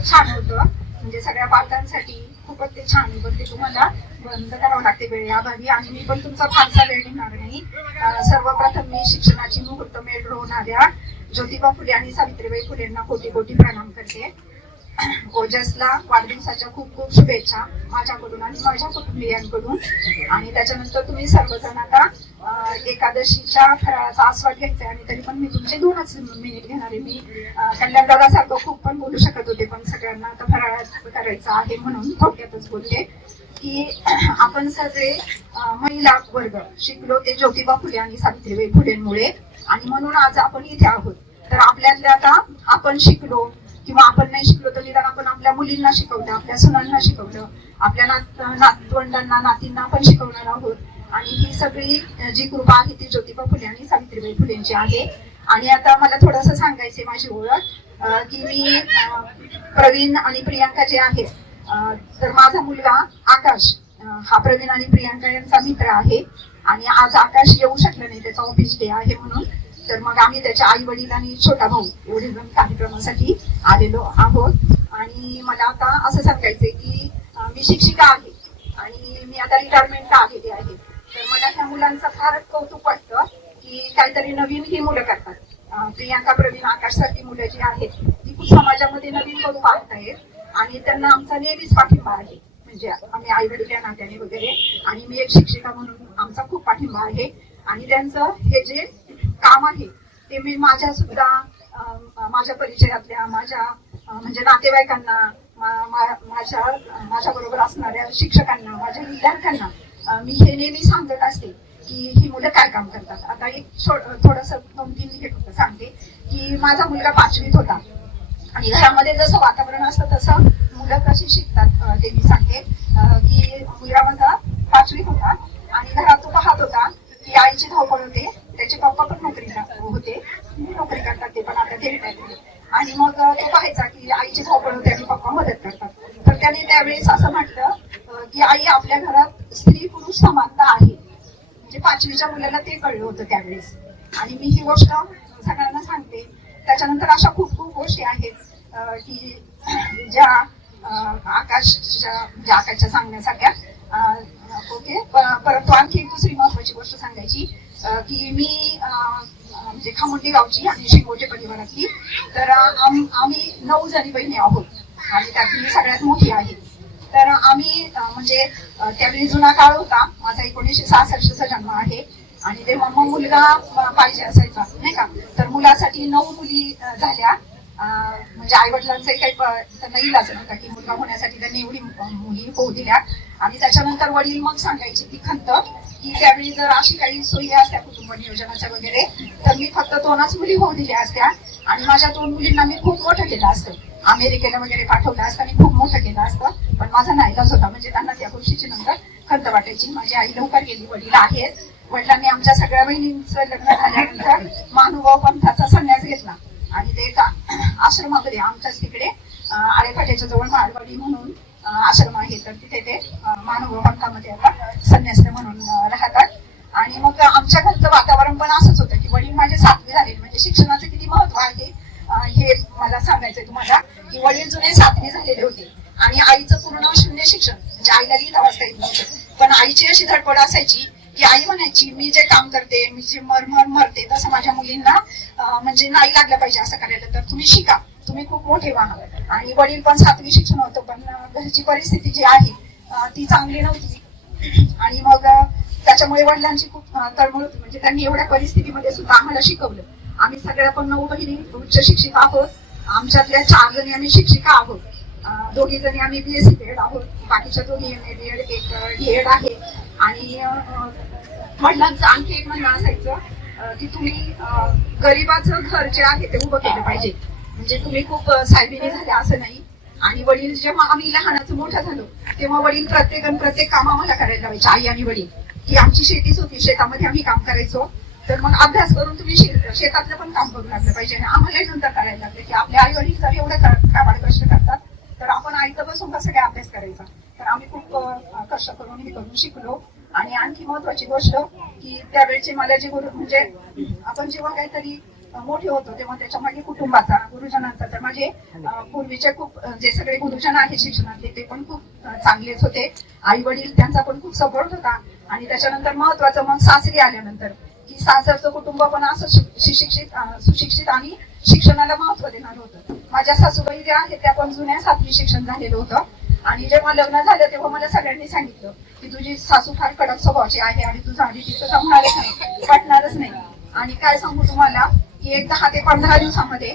खूपच छान होतं. म्हणजे सगळ्या पालकांसाठी खूपच ते छान आहे पण ते तुम्हाला बंद करावं लागते वेळेअभावी. आणि मी पण तुमचा फारसा वेळ घेणार नाही. सर्वप्रथम मी शिक्षणाची मुहूर्त मेळ रोवणाऱ्या ज्योतिबा फुले आणि सावित्रीबाई फुलेंना कोटी कोटी प्रणाम करते. ओजसला वाढदिवसाच्या खूप खूप शुभेच्छा माझ्याकडून आणि माझ्या कुटुंबियांकडून. आणि त्याच्यानंतर तुम्ही सर्वजण आता एकादशीच्या फराळाचा आस्वाद घ्यायचा आणि तरी पण मी तुमचे दोनच मिनिट घेणार आहे. मी दादा सारखं खूप पण बोलू शकत होते पण सगळ्यांना आता फराळात करायचं आहे म्हणून थोडक्यातच बोलते की आपण सगळे महिला वर्ग शिकलो ते ज्योतिबा फुले आणि सावित्रीबाई फुलेंमुळे. आणि म्हणून आज आपण इथे आहोत. तर आपल्यातल्या आता आपण शिकलो किंवा आपण नाही शिकलो तर निदान आपण आपल्या मुलींना शिकवलं आपल्या सुनांना शिकवलं आपल्या नात नातवंडांना नातींना आपण शिकवणार आहोत. आणि ही सगळी जी कृपा आहे ती ज्योतिबा फुले आणि सावित्रीबाई फुलेंची आहे. आणि आता मला थोडंसं सांगायचंय माझी ओळख की मी प्रवीण आणि प्रियांका जे आहेत तर माझा मुलगा आकाश हा प्रवीण आणि प्रियांका यांचा मित्र आहे. आणि आज आकाश येऊ शकला नाही त्याचा ऑफिस डे आहे म्हणून. तर मग आम्ही त्याच्या आई वडील आणि छोटा भाऊ एवढे जण कार्यक्रमासाठी आलेलो आहोत. आणि मला आता असं सांगायचंय की मी शिक्षिका आहे आणि मी आता रिटायरमेंटला आलेली आहे. तर मला ह्या मुलांचं फार कौतुक वाटतं की काहीतरी नवीन ही मुलं करतात. प्रियांका प्रवीण आकाश सारखी मुलं जी आहेत ती खूप समाजामध्ये नवीन करू आहेत आणि त्यांना आमचा नेहमीच पाठिंबा आहे. म्हणजे आम्ही आई वडील या नात्याने वगैरे. आणि मी एक शिक्षिका म्हणून आमचा खूप पाठिंबा आहे. आणि त्यांचं हे जे काम आहे. ते मी माझ्या सुद्धा माझ्या परिचयातल्या माझ्या म्हणजे नातेवाईकांना माझ्या माझ्या बरोबर असणाऱ्या शिक्षकांना माझ्या विद्यार्थ्यांना मी हे नेहमी सांगत असते की ही मुलं काय काम करतात. आता एक थोडस दोन तीन हे सांगते की माझा मुलगा पाचवीत होता. आणि घरामध्ये जसं वातावरण असतं तसं मुलं कशी शिकतात ते मी सांगते. की मुलगा माझा पाचवीत होता आणि घरात तो पाहत होता की आईची धावपळ होते. नोकरीला होते. नोकरी करतात ते पण आता ते आणि मग तो पाहायचा की आईची धावपळ होते आणि पप्पा मदत करतात. तर त्याने त्यावेळेस असं म्हटलं की आई आपल्या घरात स्त्री पुरुष समानता आहे. म्हणजे पाचवीच्या मुलाला ते कळलं होतं त्यावेळेस. आणि मी ही गोष्ट सगळ्यांना सांगते. त्याच्यानंतर अशा खूप खूप गोष्टी आहेत की ज्या आकाशच्या म्हणजे आकाशच्या सांगण्यासारख्या ओके. परंतु आणखी एक दुसरी महत्वाची गोष्ट सांगायची की मी म्हणजे खामुंडी गावची आणि शिंगोटे परिवारातली. तर आम्ही नऊ जणी बहिणी आहोत. आणि त्यातली मी सगळ्यात मोठी आहे. तर आम्ही म्हणजे त्यावेळी जुना काळ होता. माझा एकोणीसशे सहासष्टचा जन्म आहे. आणि तेव्हा मग मुलगा पाहिजे असायचा नाही का? तर मुलासाठी नऊ मुली झाल्या. म्हणजे आई वडिलांचे काही त्यांना इलाज नव्हता की मुलगा होण्यासाठी त्यांनी एवढी मुली होऊ दिल्या. आणि त्याच्यानंतर वडील मग सांगायचे ती खंत की त्यावेळी जर अशी काही सोयी असत्या कुटुंब नियोजनाच्या वगैरे तर मी फक्त दोनच मुली होऊ दिल्या असत्या. आणि माझ्या दोन मुलींना मी खूप मोठं केलं असतं. अमेरिकेला वगैरे पाठवलं असतं आणि खूप मोठं केलं असतं. पण माझा नाईलाज होता. म्हणजे त्यांना त्या गोष्टीची नंतर खंत वाटायची. माझी आई लवकर गेली. वडील आहेत. वडिलांनी आमच्या सगळ्या बहिणींचं लग्न झाल्यानंतर महानुभाव पंथ संन्यास घेतला आणि ते एका आश्रमामध्ये आमच्याच तिकडे अं, आळेफाट्याच्या जवळ माळवाडी म्हणून आश्रम आहे तर तिथे ते मानव महानुभाव पंथामध्ये आता म्हणून राहतात. आणि मग आमच्या घरचं वातावरण पण असंच होतं की वडील माझे सातवे झाले. म्हणजे शिक्षणाचं किती महत्त्व आहे हे मला सांगायचंय तुम्हाला की वडील जुने सातवी झालेले होते. आणि आईचं पूर्ण शून्य शिक्षण. म्हणजे आईला लिहिता वाचता येत नव्हतं. पण आईची अशी धडपड असायची की आई म्हणायची मी जे काम करते मी जे मरमर मरते तसं माझ्या मुलींना म्हणजे नाही लागलं पाहिजे असं करायला. तर तुम्ही शिका. तुम्ही खूप मोठे व्हा आणि वडील पण सातवी शिक्षण होतं पण घरची परिस्थिती जी आहे ती चांगली नव्हती. आणि मग त्याच्यामुळे वडिलांची खूप तळमळ होती. म्हणजे त्यांनी एवढ्या परिस्थितीमध्ये सुद्धा आम्हाला शिकवलं. आम्ही सगळ्या पण नऊ बहिणी उच्च शिक्षित आहोत. आमच्यातल्या चार जणी आम्ही शिक्षिका आहोत. दोघी जणी आम्ही बीएससी बीएड आहोत. बाकीच्या दोघी एम ए बीएड एक डीएड आहे. आणि वडिलांचं आणखी एक म्हणणं असायचं की तुम्ही गरीबाचं घर जे आहे ते उभं केलं पाहिजे. म्हणजे तुम्ही खूप अं, झाले असं नाही. आणि वडील जेव्हा आम्ही लहानाचं मोठं झालो तेव्हा वडील प्रत्येक प्रत्येक काम आम्हाला करायला लावायचे. आई आणि वडील. की आमची शेतीच होती शेतामध्ये आम्ही काम करायचो. तर मग अभ्यास करून तुम्ही शेतातलं पण काम करू लागलं पाहिजे. आणि आम्हालाही नंतर करायला लागलं की आपले आई वडील जर एवढं काबाड कष्ट करतात. तर आपण आईचं बसून कसं काय अभ्यास करायचा? तर आम्ही खूप कष्ट करून हे करून शिकलो. आणि आणखी महत्वाची गोष्ट की त्यावेळेचे मला जे गुरु म्हणजे आपण जेव्हा काहीतरी मोठे होतो तेव्हा त्याच्यामागे कुटुंबाचा गुरुजनांचा तर माझे पूर्वीचे खूप जे सगळे गुरुजन आहेत शिक्षणातले ते पण खूप चांगलेच होते. आई वडील त्यांचा पण खूप सपोर्ट होता. आणि त्याच्यानंतर महत्वाचं मग सासरी आल्यानंतर की सासरचं कुटुंब पण असं सुशिक्षित सुशिक्षित आणि शिक्षणाला महत्त्व देणार होतं. माझ्या सासूबाई ज्या आहेत त्या पण जुन्या सातवी शिक्षण झालेलं होतं. आणि जेव्हा लग्न झालं तेव्हा मला सगळ्यांनी सांगितलं की तुझी सासू फार कडक स्वभावाची आहे आणि तुझं आधी तिथं जमणारच नाही पटणारच नाही. आणि काय सांगू तुम्हाला की एक दहा ते पंधरा दिवसामध्ये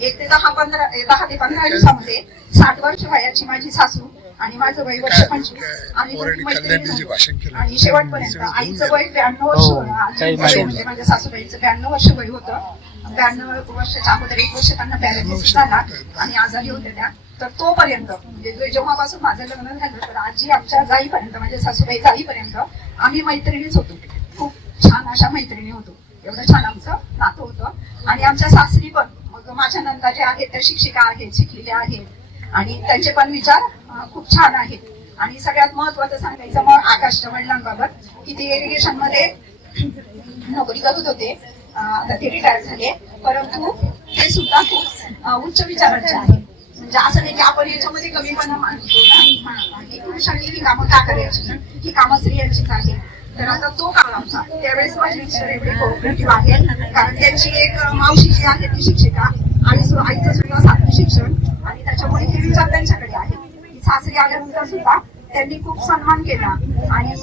एक ते दहा पंधरा दहा ते पंधरा दिवसामध्ये साठ वर्ष वयाची माझी सासू आणि माझं वय वर्ष पंचवीस. आणि वरडी कल्याणने जे भाषण केलं. आणि शेवटपर्यंत आईचं वय ब्याण्णव वर्ष हो, माहिती म्हणजे माझ्या सासूबाईचं ब्याण्णव वर्ष वय होतं. ब्याण्णव वर्षाच्या अगोदर एक वर्ष त्यांना पॅरालिसिस झाला आणि आजारी होत्या त्या. तर तोपर्यंत म्हणजे जेव्हापासून माझं लग्न झालं तर आजी आमच्या जाईपर्यंत म्हणजे सासूबाई जाईपर्यंत आम्ही मैत्रिणीच होतो. खूप छान अशा मैत्रिणी होतो. एवढं छान आमचं नातं होतं. आणि आमच्या सासरी पण मग माझ्या नंदा जे आहेत त्या शिक्षिका आहेत शिकलेल्या आहेत. आणि त्यांचे पण विचार खूप छान आहेत. आणि सगळ्यात महत्वाचं सांगायचं मग आकाश वडिलांबाबत की ते इरिगेशनमध्ये नोकरी करत होते. आता ते रिटायर झाले. परंतु ते सुद्धा खूप उच्च विचारांचे आहे म्हणजे असं नाही की आपण याच्यामध्ये कमीपणा मानतो नाही की पुरुषांनी ही कामं का करायची ही कामं स्त्रियांचीच आहे तर आता तो काळ आमचा. त्यावेळेस माझी मिस्टर एवढे कोऑपरेटिव्ह आहे कारण त्यांची एक मावशी जी आहे ती शिक्षिका आणि आईचं सुद्धा सातवी शिक्षण. आणि त्याच्यामुळे हे विचार त्यांच्याकडे आहे. सासरी आल्यानंतर सुद्धा त्यांनी खूप सन्मान केला. आणि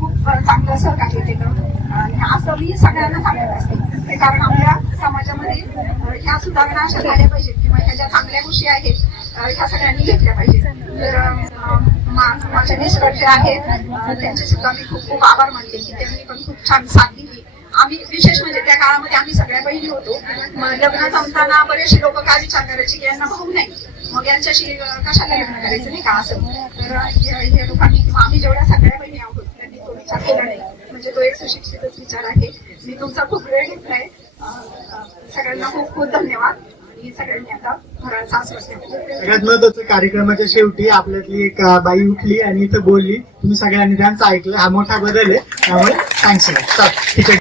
खूप चांगलं सहकार्य केलं. आणि असं मी सगळ्यांना सांगत असते. ते कारण आपल्या समाजामध्ये ह्या सुधारणा अशा झाल्या पाहिजेत किंवा ह्या ज्या चांगल्या गोष्टी आहेत ह्या सगळ्यांनी घेतल्या पाहिजेत. तर माझे मिस्टर जे आहेत त्यांचे सुद्धा मी खूप खूप आभार मानते की त्यांनी पण खूप छान साथ दिली. आम्ही विशेष म्हणजे त्या काळामध्ये आम्ही सगळ्या बहिणी होतो. मग लग्न जमताना बरेचसे लोक काय विचार करायचे की यांना भाऊ नाही. मग यांच्याशी कशाला लग्न करायचं नाही का असं? तर अं, हे लोकांनी किंवा आम्ही जेवढ्या सगळ्या बहिणी आहोत त्यांनी तो विचार केला नाही. म्हणजे तो एक सुशिक्षितच विचार आहे. मी तुमचा खूप वेळ घेतलाय. खूप धन्यवाद. आणि सगळ्यांनी आता सगळ्यात महत्वाचं कार्यक्रमाच्या शेवटी आपल्यातली एक बाई उठली आणि इथं बोलली. तुम्ही सगळ्यांनी त्यांचं ऐकलं. हा मोठा बदल आहे. त्यामुळे थँक्स ठीक आहे.